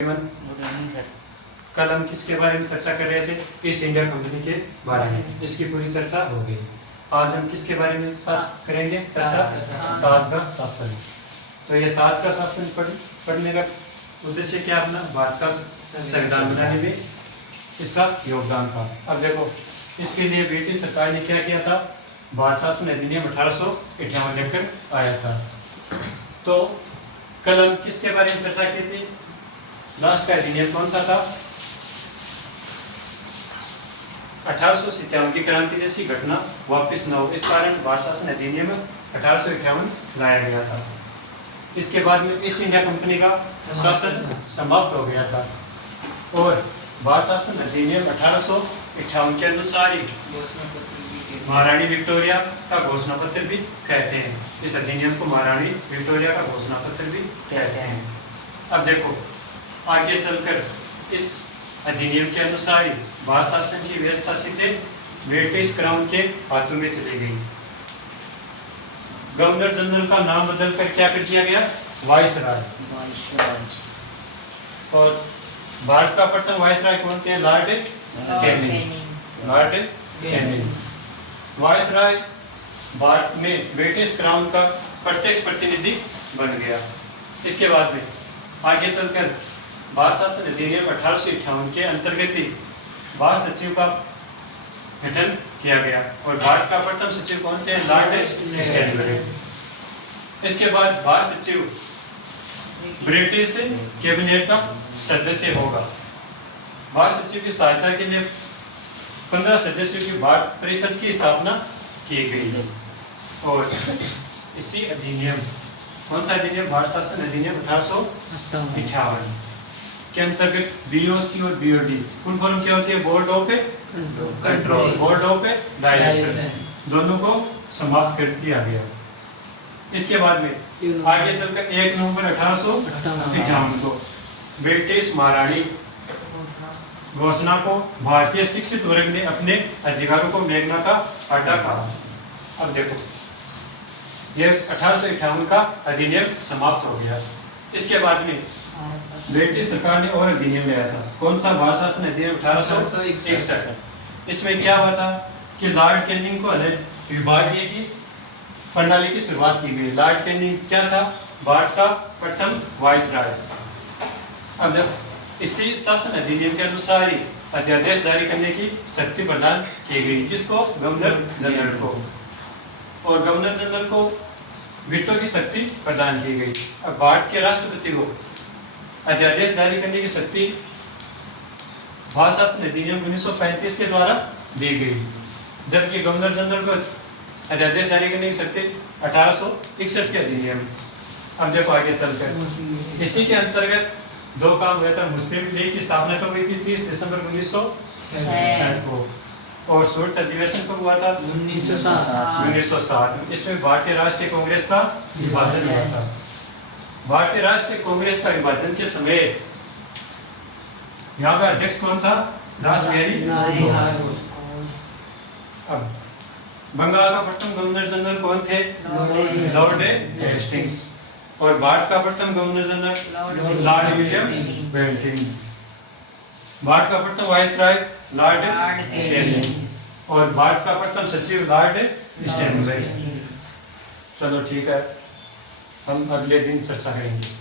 Sir. कल हम किसके बारे में चर्चा कर रहे थे? ईस्ट इंडिया कंपनी के बारे में। इसकी पूरी चर्चा हो गई। आज हम किसके बारे में करेंगे चर्चा? ताज का शासन। तो ये ताज का शासन पढ़ने का उद्देश्य क्या? अपना भारत का संविधान बनाने में इसका योगदान था। अब देखो, इसके लिए ब्रिटिश सरकार ने क्या किया था? भारत शासन अधिनियम 1858 लेकर आया था। तो कल हम किसके बारे में चर्चा की थी? लास्ट का अधिनियम कौन सा था? 1857 की क्रांति जैसी घटना वापस न हो, इस कारण भारत शासन अधिनियम 1858 लाया गया था। इसके बाद में ईस्ट इंडिया कंपनी का शासन समाप्त हो गया था और भारत शासन अधिनियम 1858 के अनुसार ही महारानी विक्टोरिया का घोषणा पत्र भी कहते हैं। इस अधिनियम को महारानी विक्टोरिया का घोषणा पत्र भी कहते हैं। अब देखो, आगे चलकर इस अधिनियम के अनुसार ही भारत शासन की व्यवस्था सीधे ब्रिटिश क्राउन के हाथों में चली गई। गवर्नर जनरल का नाम बदलकर क्या कर दिया गया? वाइसराय। और भारत का प्रथम वाइसराय कौन थे? Lord Canning. Lord Canning viceroy Bharat में ब्रिटिश क्राउन का प्रत्यक्ष प्रतिनिधि बन गया। इसके बाद में आगे चलकर भारत शासन अधिनियम 1858 के अंतर्गत ही भारत सचिव का गठन किया गया और भारत का प्रथम सचिव कौन थे? Lord Canning. इसके बाद भारत सचिव ब्रिटिश कैबिनेट का सदस्य होगा। भारत सचिव की सहायता के लिए 15 सदस्यों की भारत परिषद की स्थापना की गई और इसी अधिनियम, कौन सा अधिनियम? भारत शासन अधिनियम 1858 के अंतर्गत बीओसी और बीओडी फुल फॉर्म क्या होती है? Board of control, board of director, दोनों को समाप्त कर दिया गया। इसके बाद में आगे चलकर 1 नवंबर 1858 को ब्रिटिश महारानी घोषणा को भारतीय शिक्षित वर्ग ने अपने अधिकारों को मेघना का अड्डा कहा। अब देखो, यह 1858 का अधिनियम समाप्त हो गया। इसके बाद में ब्रिटिश सरकार ने और अधिनियम लाया था। कौन सा? भारत शासन अधिनियम 1861। इसमें क्या हुआ था कि लॉर्ड कैनिंग को विभागीय की प्रणाली की शुरुआत की गई। लॉर्ड कैनिंग क्या था? भारत का प्रथम वाइसराय। अब जब इसी शासन अधिनियम के अनुसार ही अध्यादेश जारी करने की शक्ति प्रदान की गई। किसको? गवर्नर जनरल को। और गवर्नर जनरल को वीटो की शक्ति प्रदान की गई। अब भारत के राष्ट्रपति को अध्यादेश जारी करने की शक्ति भारत शासन अधिनियम 1935 के द्वारा दी गई, जबकि गवर्नर जनरल को अध्यादेश जारी करने की शक्ति 1861 के अधिनियम। अब देखो आगे चलकर इसी के अंतर्गत 2 काम हुआ था। मुस्लिम लीग की स्थापना कब हुई थी? 30 दिसंबर 1960 को। और शोध अधिवेशन कब हुआ था? 1907। इसमें भारतीय राष्ट्रीय कांग्रेस का विभाजन हुआ था। भारतीय राष्ट्रीय कांग्रेस का विभाजन के समय यहाँ का अध्यक्ष कौन था? रासबिहारी। अब बंगाल का प्रथम गवर्नर जनरल कौन थे? Lord Hastings. और भारत का प्रथम governor general Lord William Bentinck. भारत का प्रथम वाइसराय लॉर्ड कैनिंग और भारत का प्रथम सचिव लॉर्ड स्टैनली। चलो ठीक है, हम अगले दिन चर्चा करेंगे।